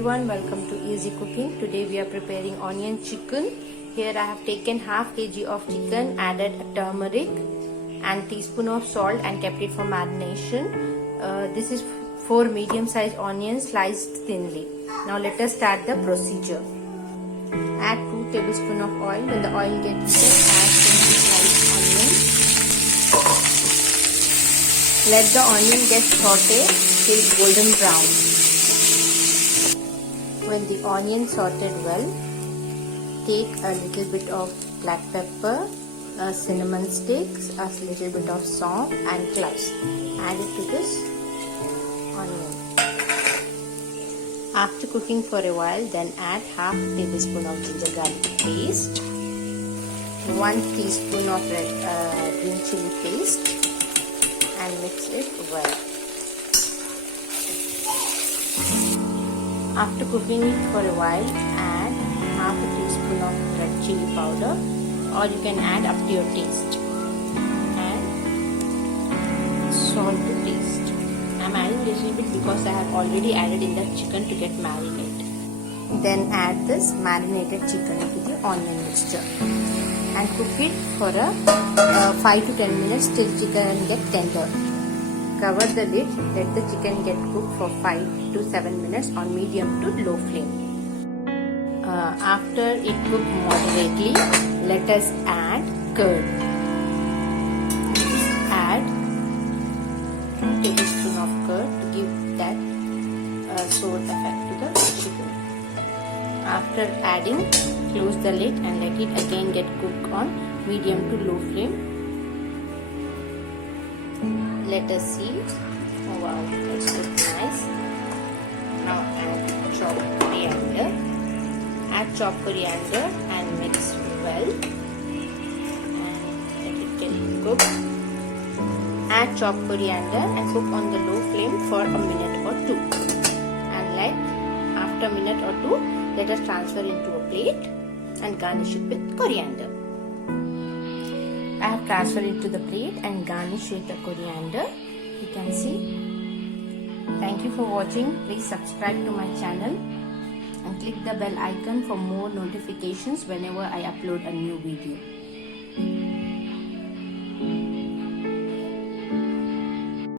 everyone, welcome to Easy Cooking. Today we are preparing onion chicken. Here I have taken half kg of chicken, added turmeric and teaspoon of salt and kept it for marination. This is 4 medium sized onions sliced thinly. Now let us start the procedure. Add 2 tablespoons of oil. When the oil gets heated, add thinly sliced onions. Let the onion get sauteed till golden brown. When the onion sauteed well, take a little bit of black pepper, cinnamon sticks, a little bit of salt and cloves. Add it to this onion. After cooking for a while, then add half tablespoon of ginger garlic paste, 1 teaspoon of green chili paste and mix it well. After cooking it for a while, add half a teaspoon of red chili powder, or you can add up to your taste, and salt to taste. I am adding a little bit because I have already added in the chicken to get marinated. Then add this marinated chicken with the onion mixture and cook it for a 5 to 10 minutes till chicken get tender. Cover the lid, let the chicken get cooked for 5 to 7 minutes on medium to low flame. After it cooked moderately, let us add curd. Add 2 tablespoons of curd to give that sour effect to the chicken. After adding, close the lid and let it again get cooked on medium to low flame. Let us see. Oh wow, that's looks nice. Now add chopped coriander. Add chopped coriander and mix well. And let it get cooked. Add chopped coriander and cook on the low flame for a minute or 2. And after a minute or 2, let us transfer into a plate and garnish it with coriander. I have transferred it to the plate and garnished with the coriander. You can see. Thank you for watching. Please subscribe to my channel and click the bell icon for more notifications whenever I upload a new video.